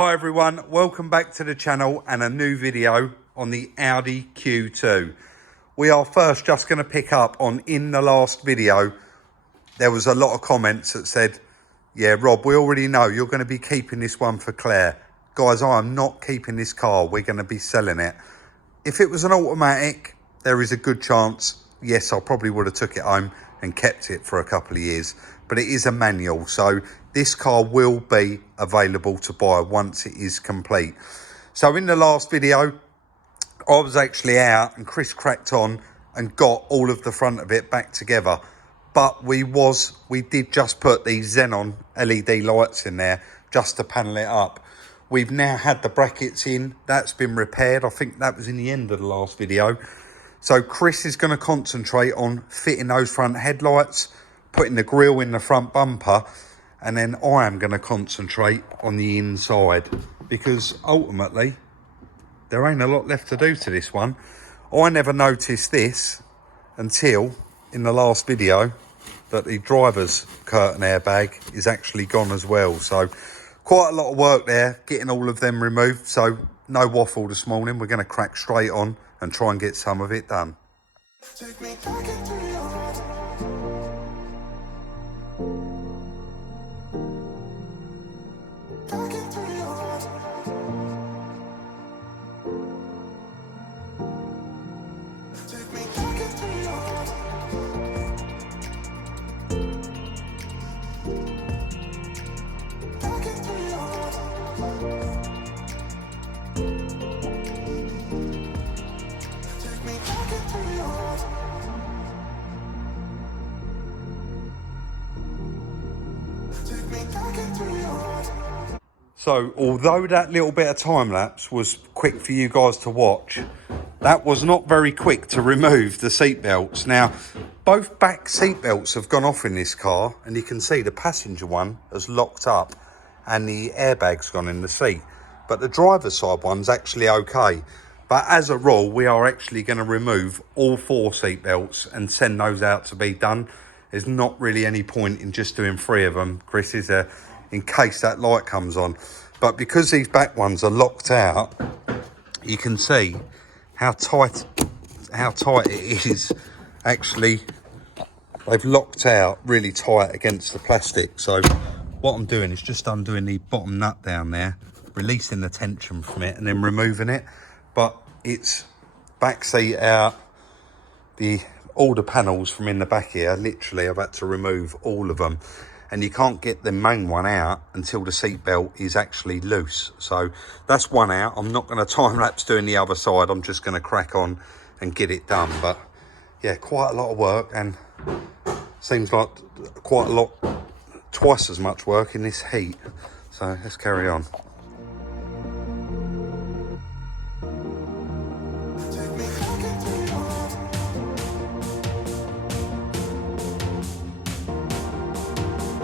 Hi everyone, welcome back to the channel and a new video on the Audi Q2. We are first just going to pick up on, in the last video, there was a lot of comments that said, yeah Rob, we already know you're going to be keeping this one for Claire. Guys, I am not keeping this car, we're going to be selling it. If it was an automatic, there is a good chance, yes, I probably would have took it home and kept it for a couple of years. But it is a manual, so this car will be available to buy once it is complete. So in the last video, I was actually out and Chris cracked on and got all of the front of it back together. But we did just put these xenon LED lights in there just to panel it up. We've now had the brackets in, that's been repaired. I think that was in the end of the last video. So Chris is going to concentrate on fitting those front headlights, putting the grille in the front bumper, and then I am going to concentrate on the inside because ultimately there ain't a lot left to do to this one. I never noticed this until in the last video that the driver's curtain airbag is actually gone as well. So quite a lot of work there getting all of them removed. So no waffle this morning, we're going to crack straight on and try and get some of it done. Take me back into your heart. Back into your heart. Take me back into your heart. Back into your heart. Take me back into your heart. Take me back into your heart. So although that little bit of time lapse was quick for you guys to watch, that was not very quick to remove the seat belts. Now, both back seat belts have gone off in this car, and you can see the passenger one has locked up and the airbag's gone in the seat. But the driver's side one's actually okay. But as a rule, we are actually going to remove all 4 seat belts and send those out to be done. There's not really any point in just doing 3 of them, Chris, is there? In case that light comes on. But because these back ones are locked out, you can see how tight it is. Actually, they've locked out really tight against the plastic. So what I'm doing is just undoing the bottom nut down there, releasing the tension from it and then removing it. But it's back seat out, all the panels from in the back here, literally I've had to remove all of them. And you can't get the main one out until the seat belt is actually loose. So that's one out. I'm not going to time lapse doing the other side. I'm just going to crack on and get it done. But yeah, quite a lot of work, and seems like quite a lot, twice as much work in this heat. So let's carry on. Take me back into your heart.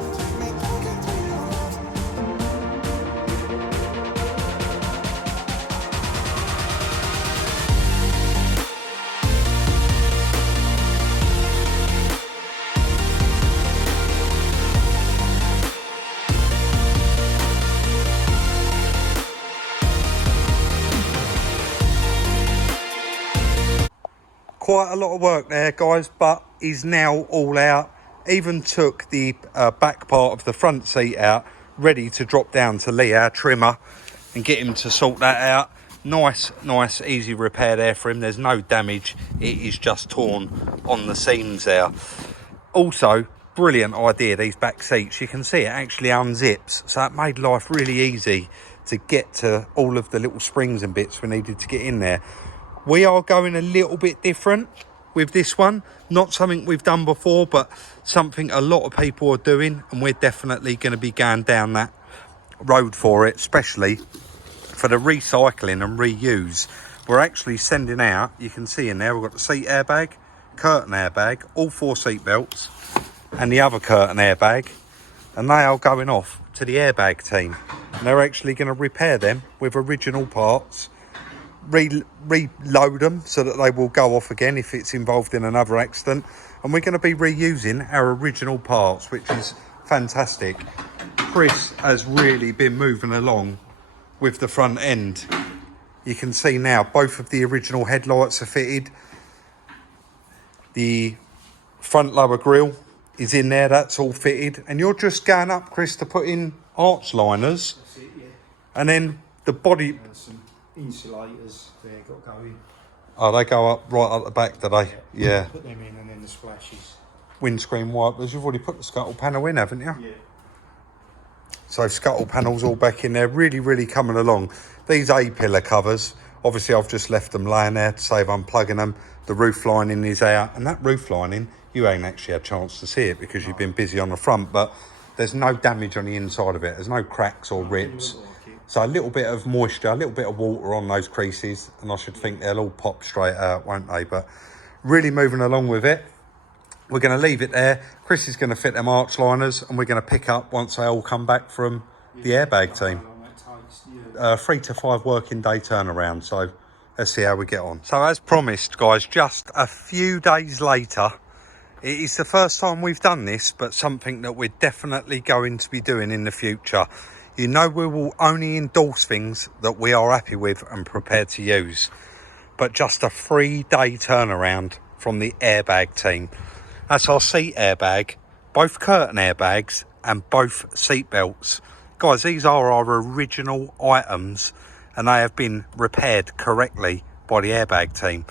Take me back into your heart. Quite a lot of work there, guys, but is now all out. Even took the back part of the front seat out, ready to drop down to Lee, our trimmer, and get him to sort that out. Nice, easy repair there for him. There's no damage. It is just torn on the seams there. Also, brilliant idea, these back seats. You can see it actually unzips, so it made life really easy to get to all of the little springs and bits we needed to get in there. We are going a little bit different with this one. Not something we've done before, but something a lot of people are doing, and we're definitely going to be going down that road for it, especially for the recycling and reuse. We're actually sending out, you can see in there, we've got the seat airbag, curtain airbag, all 4 seat belts, and the other curtain airbag, and they are going off to the airbag team. And they're actually going to repair them with original parts, reload them so that they will go off again if it's involved in another accident, and we're going to be reusing our original parts, which is fantastic. Chris has really been moving along with the front end. You can see now both of the original headlights are fitted. The front lower grille is in there, that's all fitted. And you're just going up, Chris, to put in arch liners. That's it, yeah. And then the body... And some insulators there got going. Oh, they go up right up the back, do they? Yeah. Put them in and then the splashes. Windscreen wipers, you've already put the scuttle panel in, haven't you? Yeah. So scuttle panels all back in there, really coming along. These A-pillar covers, obviously I've just left them laying there to save unplugging them. The roof lining is out, and that roof lining, you ain't actually had a chance to see it because you've been busy on the front, but there's no damage on the inside of it. There's no cracks or rips. So a little bit of moisture, a little bit of water on those creases, and I should think they'll all pop straight out, won't they? But really moving along with it. We're going to leave it there. Chris is going to fit them arch liners, and we're going to pick up once they all come back from the airbag team. 3 to 5 working day turnaround, so let's see how we get on. So as promised, guys, just a few days later, it is the first time we've done this, but something that we're definitely going to be doing in the future. You know, we will only endorse things that we are happy with and prepared to use. But just a 3-day turnaround from the airbag team. That's our seat airbag, both curtain airbags and both seat belts. Guys, these are our original items and they have been repaired correctly by the airbag team.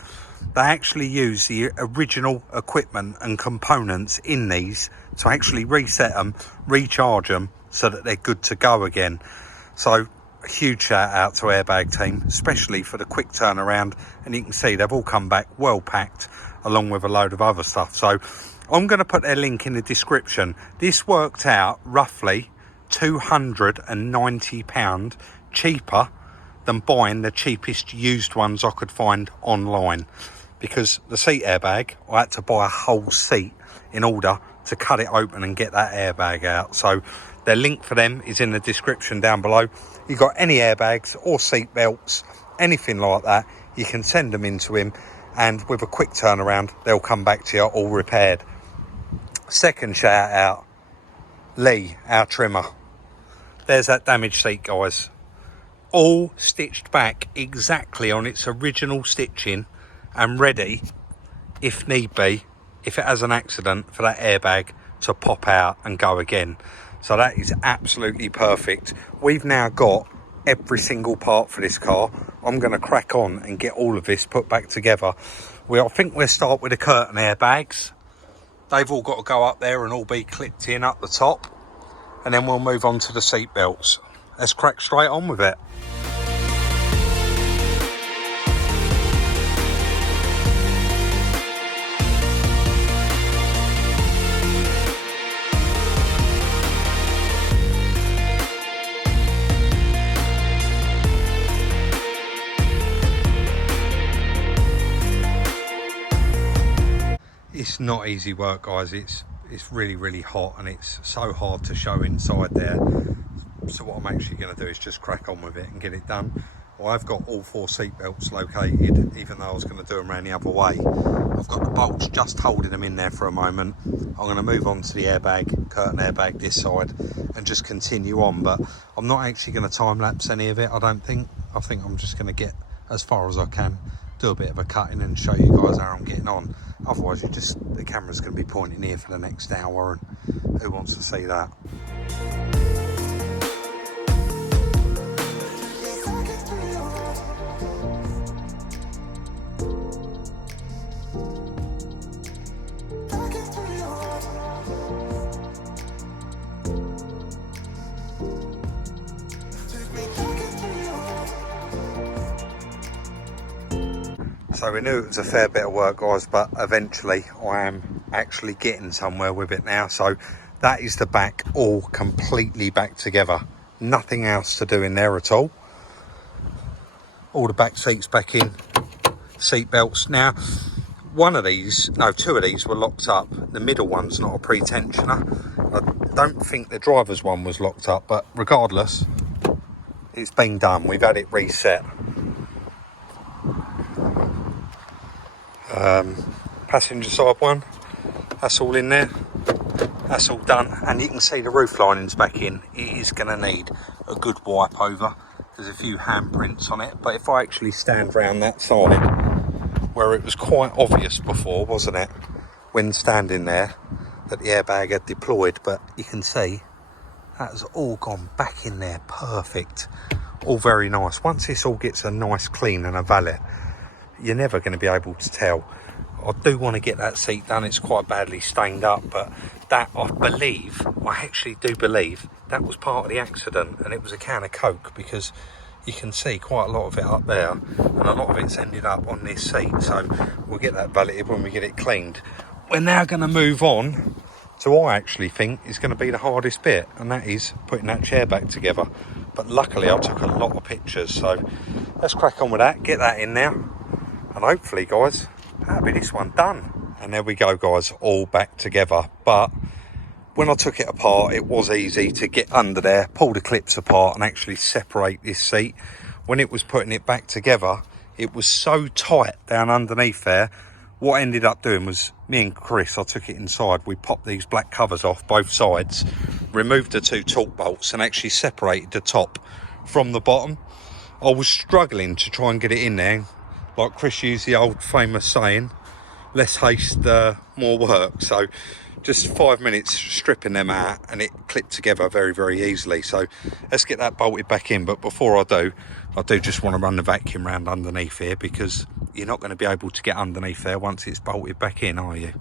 They actually use the original equipment and components in these to actually reset them, recharge them, so that they're good to go again. So a huge shout out to airbag team, especially for the quick turnaround. And you can see they've all come back well packed along with a load of other stuff. So I'm going to put their link in the description. This worked out roughly £290 cheaper than buying the cheapest used ones I could find online, because the seat airbag, I had to buy a whole seat in order to cut it open and get that airbag out. So their link for them is in the description down below. You got any airbags or seat belts, anything like that, you can send them into him, and with a quick turnaround they'll come back to you all repaired. Second shout out, Lee, our trimmer. There's that damaged seat, guys, all stitched back exactly on its original stitching and ready, if need be, if it has an accident, for that airbag to pop out and go again. So that is absolutely perfect. We've now got every single part for this car. I'm going to crack on and get all of this put back together. I think we'll start with the curtain airbags. They've all got to go up there and all be clipped in up the top, and then we'll move on to the seat belts. Let's crack straight on with it. It's not easy work, guys. It's really hot, and it's so hard to show inside there. So what I'm actually going to do is just crack on with it and get it done. Well, I've got all 4 seat belts located, even though I was going to do them around the other way. I've got the bolts just holding them in there for a moment. I'm going to move on to the airbag, curtain airbag this side, and just continue on. But I'm not actually going to time lapse any of it, I don't think. I think I'm just going to get as far as I can, do a bit of a cutting and show you guys how I'm getting on. Otherwise the camera's going to be pointing here for the next hour, and who wants to see that? So we knew it was a fair bit of work, guys, but eventually I am actually getting somewhere with it now. So that is the back all completely back together. Nothing else to do in there at all. All the back seats back in, seat belts. Now, two of these were locked up. The middle one's not a pre-tensioner. I don't think the driver's one was locked up, but regardless, it's been done. We've had it reset. Passenger side one, that's all in there, that's all done, and you can see the roof lining's back in. It is going to need a good wipe over. there's a few handprints on it, but if I actually stand round that side, where it was quite obvious before, wasn't it, when standing there, that the airbag had deployed, but you can see that has all gone back in there, perfect, all very nice. Once this all gets a nice clean and a valet, you're never going to be able to tell. I do want to get that seat done, it's quite badly stained up, but that, I actually do believe that was part of the accident, and it was a can of Coke, because you can see quite a lot of it up there, and a lot of it's ended up on this seat. So we'll get that valeted when we get it cleaned. We're now going to move on to what I actually think is going to be the hardest bit, and that is putting that chair back together. But luckily I took a lot of pictures, so let's crack on with that, get that in now, and hopefully, guys, that'll be this one done. And there we go, guys, all back together. But when I took it apart, it was easy to get under there, pull the clips apart and actually separate this seat. When it was putting it back together, it was so tight down underneath there. What I ended up doing was, me and Chris, I took it inside, we popped these black covers off both sides, removed the 2 torque bolts and actually separated the top from the bottom. I was struggling to try and get it in there. Like Chris used the old famous saying, less haste, more work. So just 5 minutes stripping them out and it clipped together very, very easily. So let's get that bolted back in. But before I do just want to run the vacuum round underneath here, because you're not going to be able to get underneath there once it's bolted back in, are you?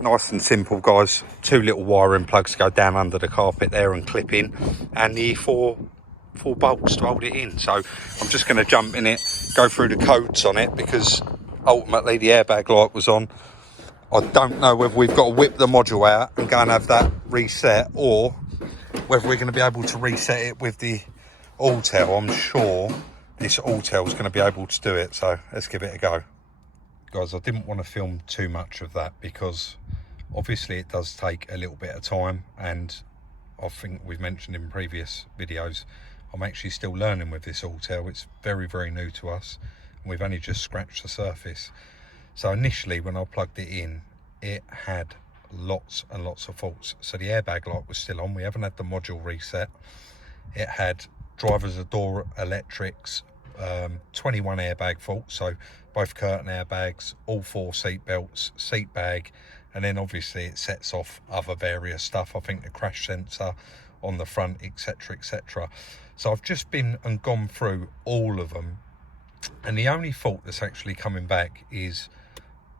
Nice and simple, guys. 2 little wiring plugs go down under the carpet there and clip in, and the four bolts to hold it in. So I'm just going to jump in it, go through the codes on it, because ultimately the airbag light was on. I don't know whether we've got to whip the module out and go and have that reset, or whether we're going to be able to reset it with the Autel. I'm sure this Autel is going to be able to do it, so let's give it a go. Guys, I didn't want to film too much of that, because obviously it does take a little bit of time, and I think we've mentioned in previous videos, I'm actually still learning with this Autel. It's very, very new to us, and we've only just scratched the surface. So initially when I plugged it in, it had lots and lots of faults. So the airbag light was still on, we haven't had the module reset. It had driver's door electrics, 21 airbag faults, so both curtain airbags, all 4 seat belts, seat bag, and then obviously it sets off other various stuff. I think the crash sensor on the front, etc, etc. So I've just been and gone through all of them, and the only fault that's actually coming back is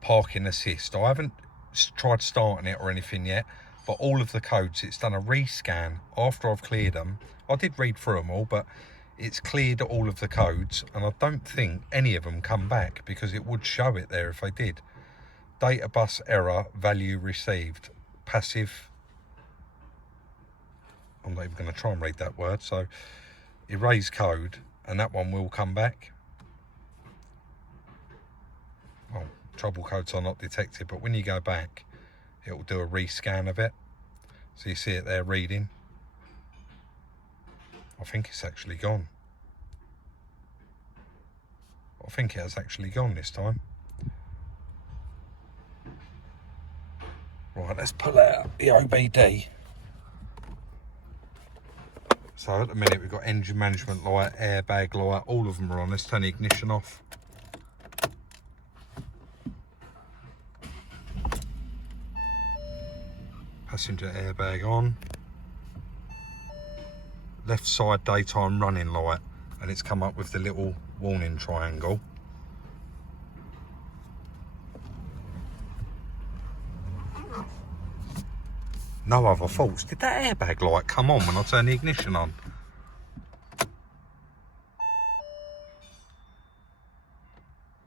parking assist. I haven't tried starting it or anything yet, but all of the codes, it's done a rescan after I've cleared them. I did read through them all, but it's cleared all of the codes, and I don't think any of them come back, because it would show it there if they did. Data bus error, value received, passive. I'm not even going to try and read that word. So erase code, and that one will come back. Oh, trouble codes are not detected, but when you go back, it will do a rescan of it. So you see it there reading. I think it's actually gone. I think it has actually gone this time. Right, let's pull out the OBD. So at the minute we've got engine management light, airbag light, all of them are on. Let's turn the ignition off. Passenger airbag on. Left side daytime running light, and it's come up with the little warning triangle. No other faults. Did that airbag light come on when I turned the ignition on?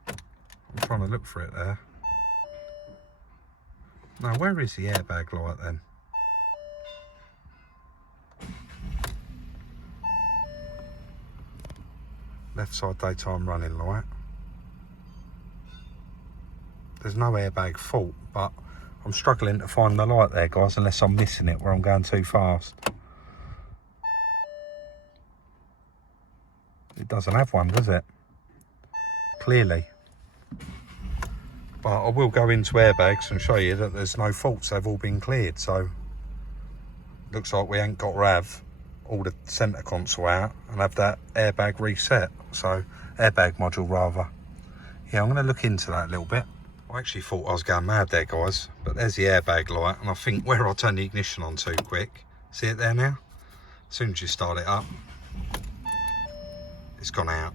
I'm trying to look for it there. No, where is the airbag light then? left side daytime running light. There's no airbag fault, but I'm struggling to find the light there, guys, unless I'm missing it where I'm going too fast. It doesn't have one, does it? Clearly. But I will go into airbags and show you that there's no faults. They've all been cleared, so looks like we ain't got to have all the centre console out and have that airbag reset. So, airbag module rather. Yeah, I'm going to look into that a little bit. I actually thought I was going mad there, guys, but there's the airbag light, and I think where I turn the ignition on too quick, see it there now? As soon as you start it up, it's gone out.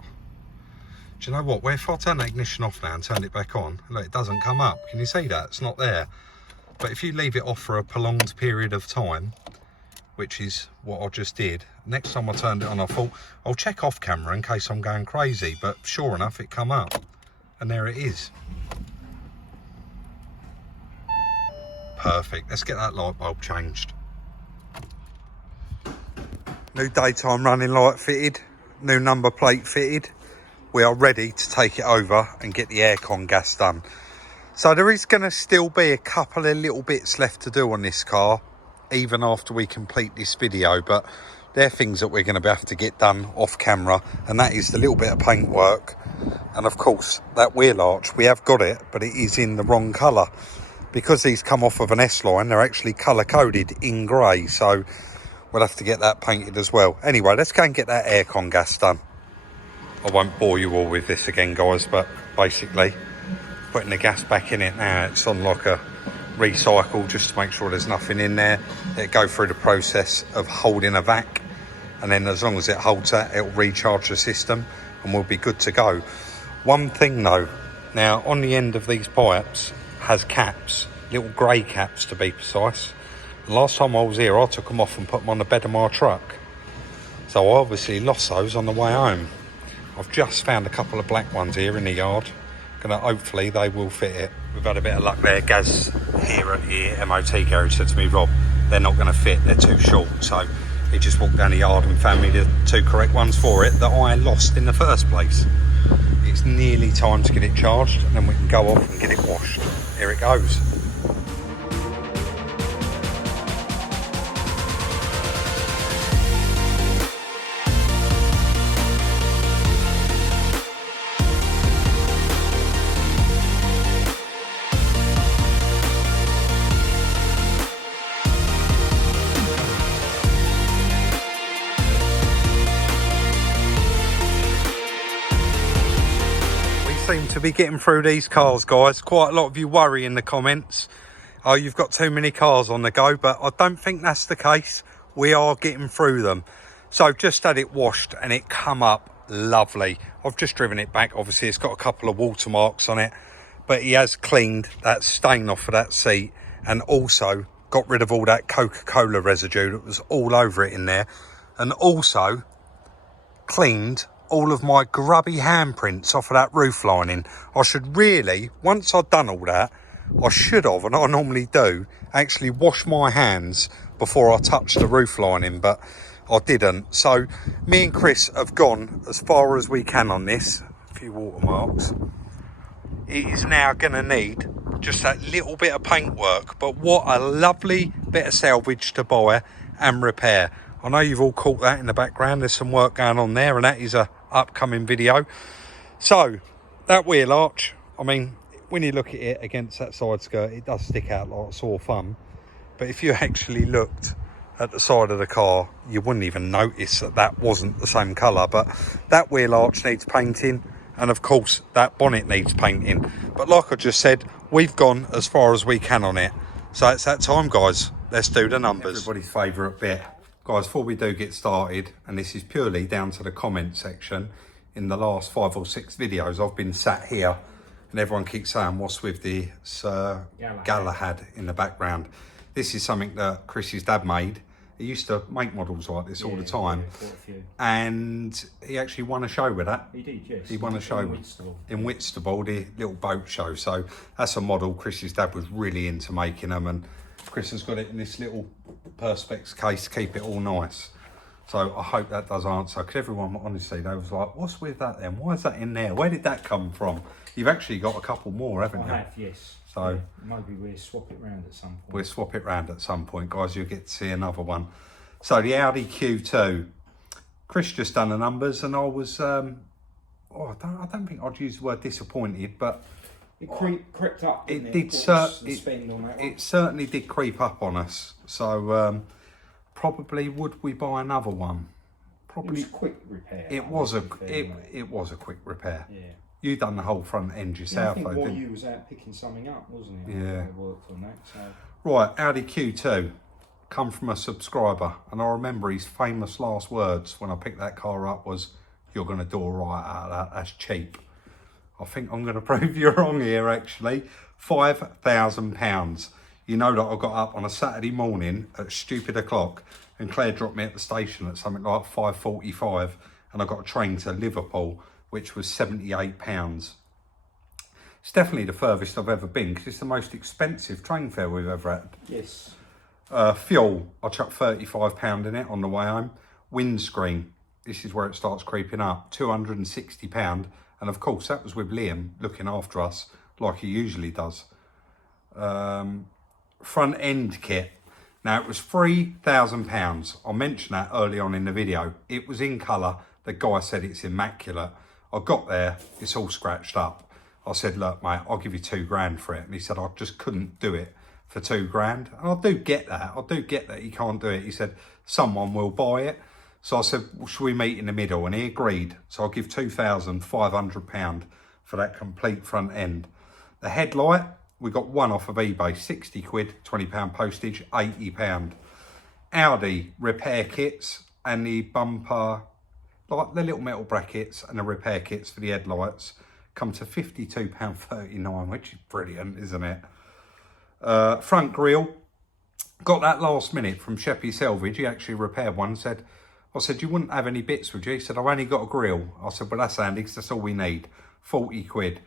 Do you know what? Where if I turn the ignition off now and turn it back on, look, it doesn't come up. Can you see that? It's not there. But if you leave it off for a prolonged period of time, which is what I just did, next time I turned it on, I thought, I'll check off camera in case I'm going crazy, but sure enough, it come up, and there it is. Perfect. Let's get that light bulb changed. New daytime running light fitted, new number plate fitted. We are ready to take it over and get the aircon gas done. So there is going to still be a couple of little bits left to do on this car, even after we complete this video, but they're things that we're going to have to get done off camera, and that is the little bit of paint work, and of course that wheel arch, we have got it, but it is in the wrong colour. Because these come off of an S-line, they're actually colour coded in grey, so we'll have to get that painted as well. Anyway, let's go and get that aircon gas done. I won't bore you all with this again, guys, but basically putting the gas back in it now, it's on like a recycle just to make sure there's nothing in there. It'll go through the process of holding a vac, and then as long as it holds that, it'll recharge the system and we'll be good to go. One thing though, now on the end of these pipes has caps, little grey caps to be precise. And last time I was here, I took them off and put them on the bed of my truck, so I obviously lost those on the way home. I've just found a couple of black ones here in the yard. Hopefully they will fit it. We've had a bit of luck there. Gaz here at the MOT garage said to me, Rob, they're not going to fit, they're too short. So he just walked down the yard and found me the two correct ones for it that I lost in the first place. It's nearly time to get it charged, and then we can go off and get it washed. Here it goes. Seem to be getting through these cars, guys. Quite a lot of you worry in the comments, oh, you've got too many cars on the go, but I don't think that's the case. We are getting through them. So just had it washed and it come up lovely. I've just driven it back. Obviously it's got a couple of watermarks on it, but he has cleaned that stain off of that seat and also got rid of all that Coca-Cola residue that was all over it in there, and also cleaned all of my grubby handprints off of that roof lining. I should really, once I've done all that, I should have, and I normally do, actually wash my hands before I touch the roof lining, but I didn't. So me and Chris have gone as far as we can on this. A few watermarks. It is now going to need just that little bit of paint work, but what a lovely bit of salvage to buy and repair. I know you've all caught that in the background. There's some work going on there, and that is a upcoming video. So that wheel arch, I mean, when you look at it against that side skirt, it does stick out like a sore thumb, but if you actually looked at the side of the car, you wouldn't even notice that that wasn't the same colour. But that wheel arch needs painting, and of course that bonnet needs painting. But like I just said, we've gone as far as we can on it, so it's that time, guys. Let's do the numbers. Everybody's favourite bit. Guys, before we do get started, and this is purely down to the comment section, in the last 5 or 6 videos I've been sat here and everyone keeps saying, what's with the Gallardo in the background? This is something that Chris's dad made. He used to make models like this all the time, and he actually won a show with that. He did, yes. He won a show in Whitstable, the little boat show. So that's a model Chris's dad was really into making them, and Chris has got it in this little Perspex case to keep it all nice. So I hope that does answer, because everyone, honestly, they was like, what's with that then? Why is that in there? Where did that come from? You've actually got a couple more, haven't you? I have, yes. So yeah, maybe we'll swap it round at some point. we'll swap it round at some point, guys. You'll get to see another one. So the Audi Q2. Chris just done the numbers, and I was, I don't think I'd use the word disappointed, but It crept up, didn't it it? did. On that one. It certainly did creep up on us. So probably would we buy another one? Probably. It was a quick repair. It was a quick repair. Yeah. You done the whole front end Yeah, I yourself, think though, while didn't you? you was out picking something up, wasn't it? Yeah. I worked on that. So. Right, Audi Q2 come from a subscriber, and I remember his famous last words when I picked that car up was, "You're going to do all right out of that. That's cheap." I think I'm going to prove you wrong here, actually. £5,000. You know that I got up on a Saturday morning at stupid o'clock, and Claire dropped me at the station at something like 5:45, and I got a train to Liverpool, which was £78. It's definitely the furthest I've ever been, because it's the most expensive train fare we've ever had. Yes. Fuel, I chucked £35 in it on the way home. Windscreen, this is where it starts creeping up, £260. And of course, that was with Liam looking after us like he usually does. Front end kit. Now, it was £3,000. I mentioned that early on in the video. It was in colour. The guy said it's immaculate. I got there, it's all scratched up. I said, look, mate, I'll give you £2,000 for it. And he said, I just couldn't do it for £2,000. And I do get that. I do get that he can't do it. He said, someone will buy it. So I said, well, should we meet in the middle? And he agreed. So I'll give £2,500 for that complete front end. The headlight, we got one off of eBay, 60 quid, £20 postage, £80. Audi repair kits and the bumper, like the little metal brackets and the repair kits for the headlights, come to £52.39, which is brilliant, isn't it? Front grille, got that last minute from Sheppy Salvage. He actually repaired one. I said, you wouldn't have any bits, would you? He said, I've only got a grill. I said, well, that's handy, because that's all we need. 40 quid.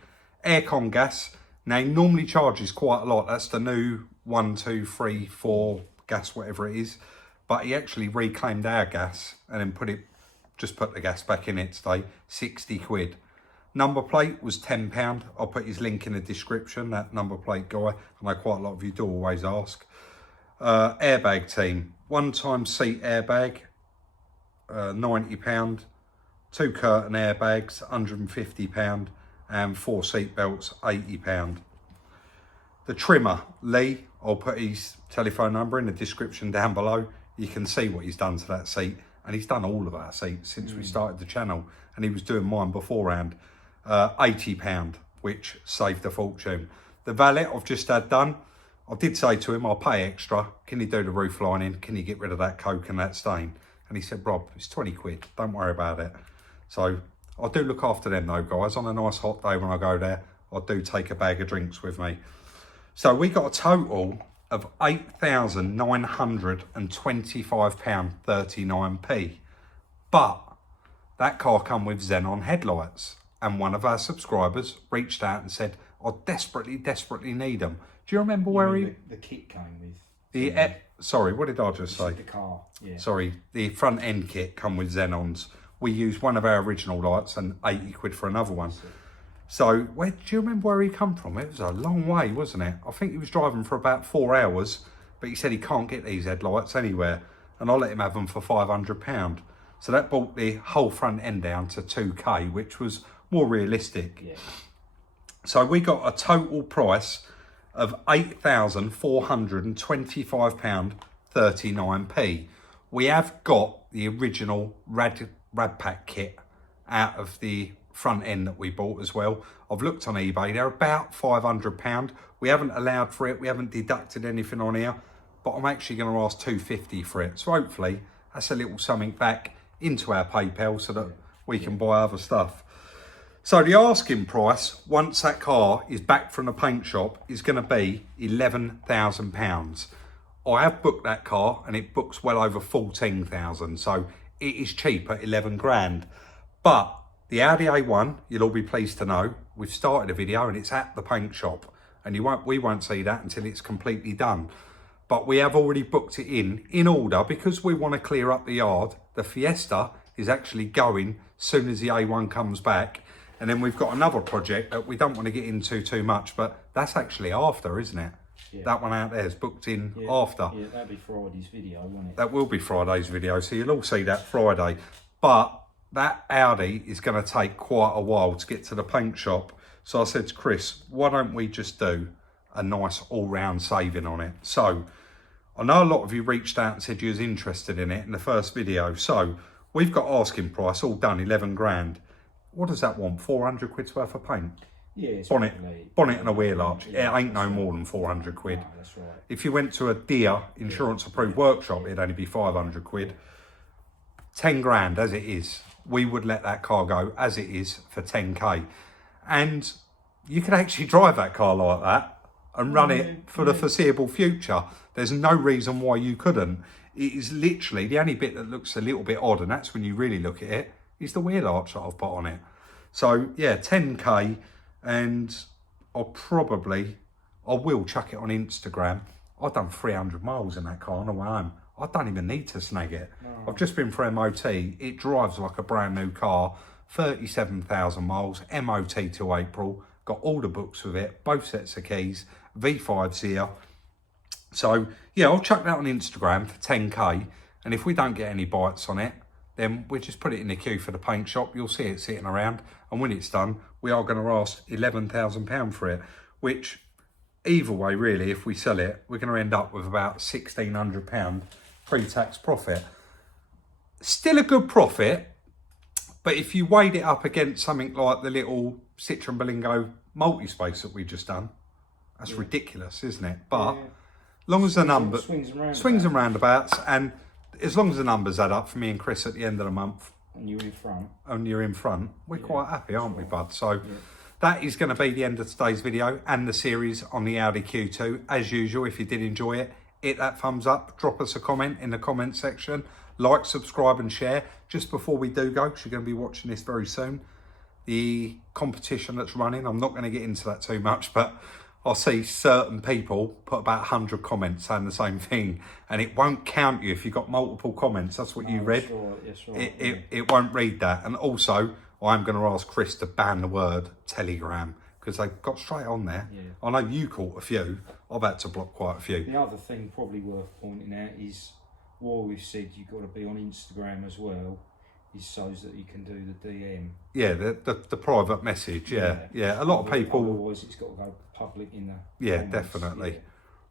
Aircon gas. Now, he normally charges quite a lot. That's the new 1, 2, 3, 4 gas, whatever it is. But he actually reclaimed our gas and then just put the gas back in it today. 60 quid. Number plate was £10. I'll put his link in the description, that number plate guy. I know quite a lot of you do always ask. Airbag team. One-time seat airbag, £90. 2 curtain airbags, £150. And 4 seat belts, £80. The trimmer, Lee, I'll put his telephone number in the description down below. You can see what he's done to that seat. And he's done all of our seats since we started the channel. And he was doing mine beforehand. £80, which saved a fortune. The valet I've just had done, I did say to him, I'll pay extra. Can you do the roof lining? Can you get rid of that coke and that stain? And he said, Rob, it's 20 quid. Don't worry about it. So I do look after them though, guys. On a nice hot day when I go there, I do take a bag of drinks with me. So we got a total of £8,925.39p. But that car come with xenon headlights. And one of our subscribers reached out and said, I desperately need them. Do you remember where the kit came with? Sorry, what did I just say? The car, yeah. Sorry, the front end kit come with xenons. We used one of our original lights and 80 quid for another one. So, do you remember where he come from? It was a long way, wasn't it? I think he was driving for about 4 hours, but he said he can't get these headlights anywhere. And I let him have them for £500. So that brought the whole front end down to 2K, which was more realistic. Yeah. So we got a total price of £8,425.39p. We have got the original Rad Pack kit out of the front end that we bought as well. I've looked on eBay, they're about £500. We haven't allowed for it, we haven't deducted anything on here, but I'm actually going to ask £250 for it. So hopefully that's a little something back into our PayPal so that we can buy other stuff. So the asking price, once that car is back from the paint shop, is going to be £11,000. I have booked that car and it books well over 14,000. So it is cheap at 11 grand. But the Audi A1, you'll all be pleased to know, we've started a video and it's at the paint shop. And we won't see that until it's completely done. but we have already booked it in order because we want to clear up the yard. The Fiesta is actually going soon as the A1 comes back. And then we've got another project that we don't want to get into too much, but that's actually after, isn't it? Yeah. That one out there is booked in after. Yeah, that'll be Friday's video, won't it? That will be Friday's video, so you'll all see that Friday. But that Audi is going to take quite a while to get to the paint shop. So I said to Chris, why don't we just do a nice all-round saving on it? So I know a lot of you reached out and said you was interested in it in the first video. So we've got asking price all done, 11 grand. What does that want? 400 quid's worth of paint? Yeah, it's Bonnet and a wheel arch. Yeah, it ain't no more than 400 quid. No, that's right. If you went to a Deere insurance approved workshop, it'd only be 500 quid. 10 grand as it is. We would let that car go as it is for 10k. And you could actually drive that car like that and run it for the foreseeable future. There's no reason why you couldn't. It is literally the only bit that looks a little bit odd, and that's when you really look at it, is the wheel arch that I've put on it. So yeah, 10k, and I will chuck it on Instagram. I've done 300 miles in that car on the way home. I don't even need to snag it. No. I've just been for MOT. It drives like a brand new car, 37,000 miles, MOT till April. Got all the books with it, both sets of keys, V5's here. So yeah, I'll chuck that on Instagram for 10k. And if we don't get any bites on it, then we'll just put it in the queue for the paint shop. You'll see it sitting around. And when it's done, we are going to ask £11,000 for it, which either way, really, if we sell it, we're going to end up with about £1,600 pre-tax profit. Still a good profit, but if you weighed it up against something like the little Citroen Berlingo multi-space that we just done, that's ridiculous, isn't it? But long as the number swings and roundabouts, and as long as the numbers add up for me and Chris at the end of the month, and you're in front, we're quite happy, aren't we, bud? So that is going to be the end of today's video and the series on the Audi Q2. As usual, if you did enjoy it, hit that thumbs up, drop us a comment in the comment section, like, subscribe and share. Just before we do go, because you're going to be watching this very soon, the competition that's running, I'm not going to get into that too much, but I see certain people put about 100 comments saying the same thing, and it won't count you if you've got multiple comments. That's what you read. That's right. It won't read that. And also, I'm going to ask Chris to ban the word Telegram, because they got straight on there. Yeah. I know you caught a few. I've had to block quite a few. The other thing probably worth pointing out is, while we've said you've got to be on Instagram as well, is so that you can do the DM. Yeah, the private message. Yeah. A lot of people. Otherwise, it's got to go public in the. Yeah, comments. definitely. Yeah.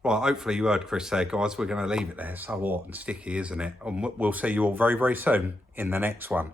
Right, hopefully you heard Chris there, guys. We're going to leave it there. So hot and sticky, isn't it? And we'll see you all very, very soon in the next one.